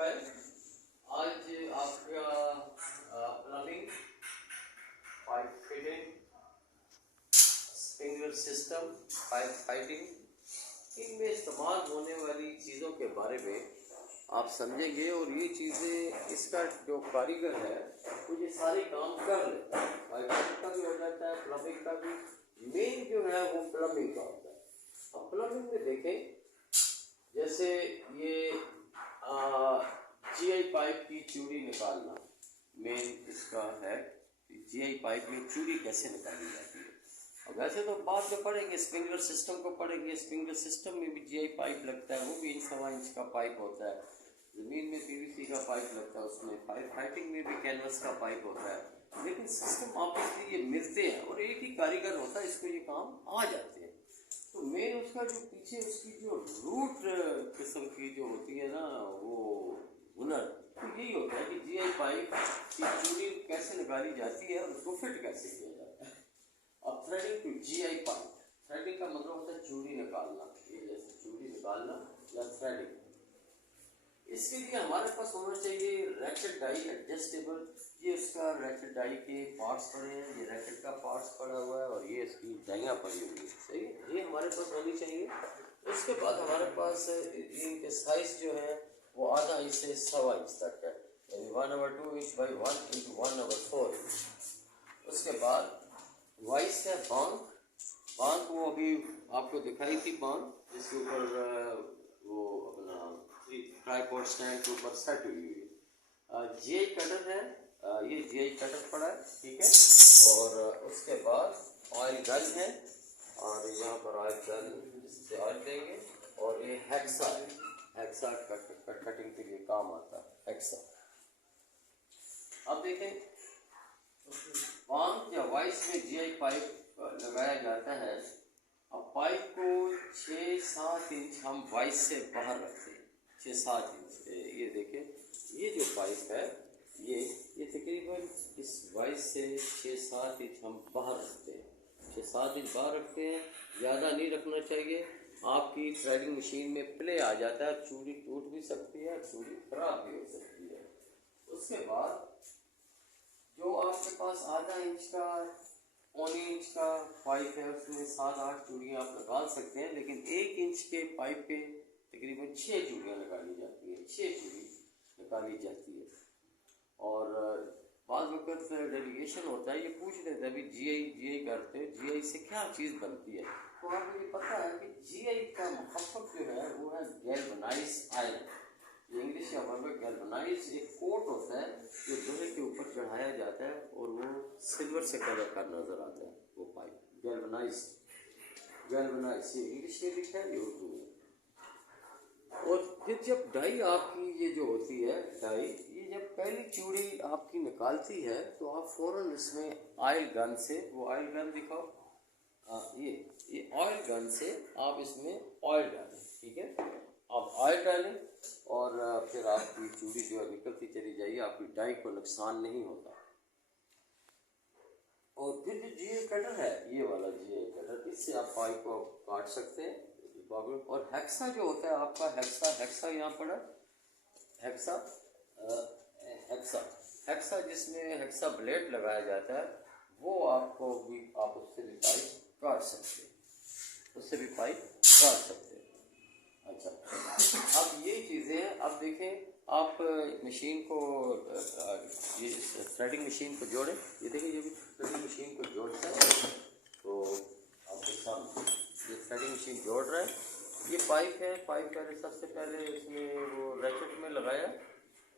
भाई, आज आपका plumbing, pipe fitting, sprinkler system, pipe fighting, इनमें इस्तेमाल होने वाली चीज़ों के बारे में आप समझेंगे। और ये चीज़ें, इसका जो कारीगर है वो ये सारे काम कर लेता है। पाइप फिटिंग का भी हो जाता है, प्लम्बिंग का भी। मेन जो है वो प्लम्बिंग का होता है। अब प्लम्बिंग में देखें, जैसे ये जीआई पाइप की चूड़ी निकालना मेन इसका है। जीआई पाइप में चूड़ी कैसे निकाली जाती है। अब वैसे तो बाद में पढ़ेंगे, स्प्रिंकलर सिस्टम को पढ़ेंगे। स्प्रिंकलर सिस्टम में भी जीआई पाइप लगता है, वो भी 1.25 इंच का पाइप होता है। ज़मीन में पीवीसी का पाइप लगता है, उसमें पाइप फाइटिंग में भी कैनवस का पाइप होता है। लेकिन सिस्टम ऑब्वियसली ये मिलते हैं और एक ही कारीगर होता है, इसको ये काम आ जाते हैं। तो मेन उसका जो पीछे उसकी जो रूट किस्म की जो होती है ना, वो हुनर, तो यही होता है कि जीआई पाइप की चूड़ी कैसे निकाली जाती है और उसको फिट कैसे किया जाता है। अब threading to GI pipe, threading का मतलब होता है चूड़ी निकालना, ये जैसे चूड़ी निकालना या थ्रेडिंग। इसके लिए हमारे पास होना चाहिए रैकेट डाई एडजस्टेबल। ये उसका रैकेट डाई के पार्ट्स पड़े हैं, ये रैकेट का पार्ट्स पड़ा हुआ है और ये इसकी डाइयाँ पड़ी हुई है। सही है, ये हमारे पास होनी चाहिए। उसके बाद हमारे पास इनके साइज जो है वो 1/2 इंच से 1.25 इंच तक है, यानी 1/2 इंच बाई 1 × 1/4 इंच। उसके बाद वाइस है बांक। बांक वो अभी आपको दिखाई थी बांक, जिसके ऊपर वो अपना ट्राइपॉड स्टैंड के ऊपर सेट हुई हुई है। जीआई कटर है, ये जीआई कटर पड़ा है, ठीक है। और उसके बाद ऑयल गन है, और यहाँ पर ऑयल गन जिससे ऑयल देंगे। और ये हेक्सा है, हेक्सा कटिंग के लिए काम आता है, हेक्सा। अब देखें, बांक या वाइस में जीआई पाइप लगाया जाता है। अब पाइप को 6-7 इंच हम वाइस से बाहर रखते हैं, 6-7 इंच। ये देखें, ये जो पाइप है ये तकरीबन इस वाइस से 6-7 इंच हम बाहर रखते हैं, 6-7 इंच बाहर रखते हैं। ज़्यादा नहीं रखना चाहिए, आपकी थ्रेडिंग मशीन में प्ले आ जाता है, चूड़ी टूट भी सकती है, चूड़ी खराब भी हो सकती है। उसके बाद जो आपके पास 1/2 इंच का, 1 इंच का पाइप है, उसमें 7-8 चूड़ियाँ आप निकाल सकते हैं। लेकिन 1 इंच के पाइप पे तकरीबन 6 चूड़ियाँ निकाली जाती है, 6 चूड़ी निकाली जाती है। और बाद वक्त डेलीगेशन होता है, ये पूछ लेते हैं अभी जीआई करते हैं, जीआई से क्या चीज़ बनती है। तो आपको ये पता है कि जीआई का मुखफ़फ़ जो है वो है गैल्वनाइज्ड आयरन। इंग्लिश या वर्ब गैल्वनाइज एक कोट होता है जो लोहे के ऊपर चढ़ाया जाता है और वो सिल्वर से कलर का नजर आता है, वो पाइप गैल्वनाइज। ये इंग्लिश में लिखा है, ये उर्दू में। और फिर जब डाई आपकी ये जो होती है डाई, ये जब पहली चूड़ी आपकी निकालती है तो आप फ़ौरन इसमें ऑयल गन से, वो ऑयल गन दिखाओ, ये ऑयल गन से आप इसमें ऑयल डालें, ठीक है। आप ऑयल डालें और फिर आपकी चूड़ी जो है निकलती चली जाएगी, आपकी डाई को नुकसान नहीं होता। और फिर जो जीआई कटर है, ये वाला जीआई कटर, इससे आप पाइप को काट सकते हैं। और हेक्सा जो होता है आपका, हेक्सा यहाँ पड़ा, हेक्सा जिसमें हेक्सा ब्लेड लगाया जाता है, वो आपको भी, आप उससे भी पाइप काट सकते हैं, उससे भी पाइप काट सकते हैं। अच्छा, अब ये चीज़ें हैं। अब देखें, आप मशीन को, ये थ्रेडिंग मशीन को जोड़ें, ये देखें, ये भी थ्रेडिंग मशीन को जोड़ता है। तो आपके सामने ये थ्रेडिंग मशीन जोड़ रहा है। ये पाइप है, पाइप पहले सबसे पहले इसमें वो रैकेट में लगाया,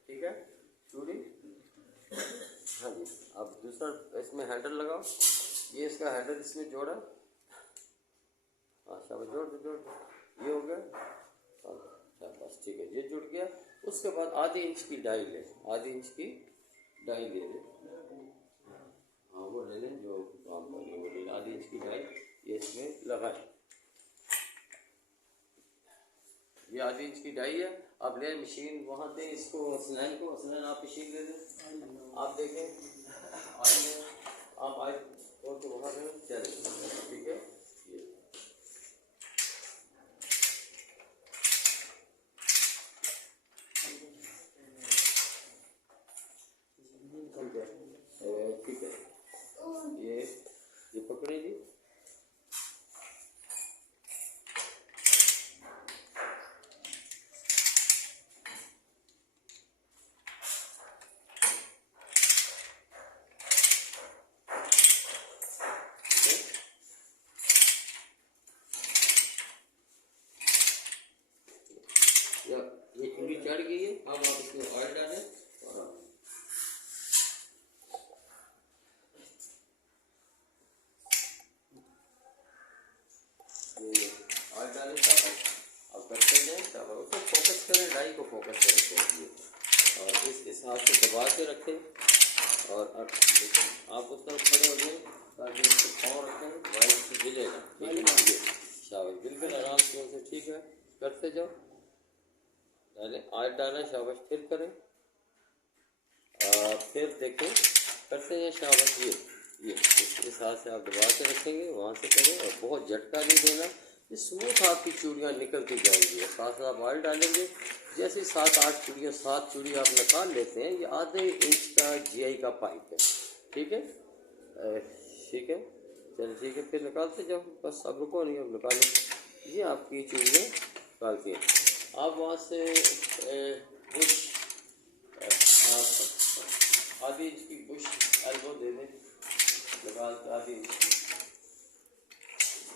ठीक है, चूड़ी। हाँ जी, अब दूसरा इसमें हैंडल लगाओ, ये इसका हैंडल इसमें जोड़ा। अच्छा, जोड़ दो, ये हो गया। अच्छा, बस ठीक है, ये जुड़ गया। उसके बाद 1/2 इंच की डाई ले, 1/2 इंच की डाई ले लें। हाँ, वो ले लें जो काम कर रहे हैं, 1/2 इंच की डाई ये इसमें लगाएं। ये 1/2 इंच की डाई है। अब ले मशीन वहाँ पे, इसको हसनैन को, हसनैन आप मशीन ले लें। आप देखें, आप आए और तो वहाँ पे चले, ठीक है। चढ़ गई है। अब आप इसमें ऑयल डालें और ऑयल डालें, शाबाश। अब करते जाए, शाबाश। उसको फोकस करें, डाई को फोकस करें और इस हाथ से दबा के रखें और अब आप उस तरफ खड़े हो जाए ताकि उसको पाँव रखें, वाइट से गिलेगा। ठीक है, शाबाश, बिल्कुल आराम से। ठीक है, करते जाओ, डालें, ऑयल डालें, शाबाश, फिर करें, फिर देखें, करते हैं, शाबाश। ये इस हाथ से आप दबा के रखेंगे, वहाँ से करें और बहुत झटका नहीं देना, ये स्मूथ आपकी चूड़ियाँ निकलती जाएंगी। साथ साथ आप ऑयल डालेंगे, जैसे 7-8 चूड़ियाँ, 7 चूड़ी आप निकाल लेते हैं, ये आधे इंच का GI का पाइप है। ठीक है, ठीक है, चलिए ठीक है, फिर निकालते जाओ, बस अब रुको नहीं, अब निकालो। ये आपकी चूड़ियाँ निकालती हैं। आप वहाँ से बुश आधी इंच की बुश एल्बो दे दें, निकाल के आधी इंच की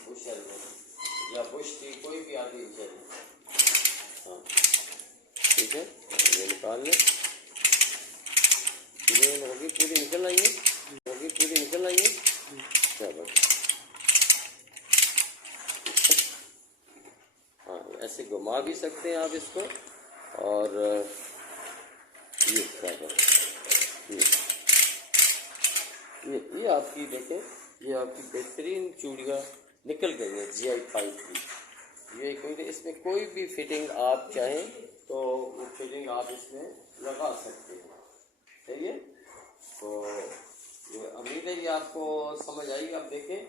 बुश एल्बो या बुश की कोई भी आधी इंच है। हाँ, ठीक है, ये निकाल लें। ये होगी पूरी निकल आइए, होगी पूरी निकल आइए, चलो। हाँ, ऐसे घुमा भी सकते हैं आप इसको और ये ये आपकी देखें, ये आपकी बेहतरीन चूड़ियाँ निकल गई हैं GI पाइप की। ये कोई, इसमें कोई भी फिटिंग आप चाहें तो वो फिटिंग आप इसमें लगा सकते हैं। सही है, तो ये उम्मीद है कि आपको समझ आएगी। आप देखें,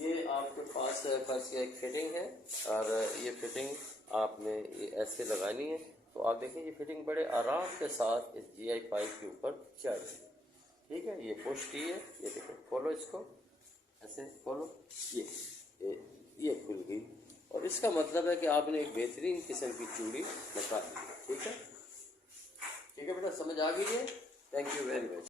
ये आपके पास फर्श की एक फिटिंग है और ये फिटिंग आपने ये ऐसे लगानी है। तो आप देखें, ये फिटिंग बड़े आराम के साथ इस GI पाइप के ऊपर चढ़ रही है। ठीक है, ये पुश की है, ये देखें, खोलो इसको, ऐसे खोलो, ये खुल गई और इसका मतलब है कि आपने एक बेहतरीन किस्म की चूड़ी निकाल ली। ठीक है, ठीक है बेटा, समझ आ गई है। Thank you very much.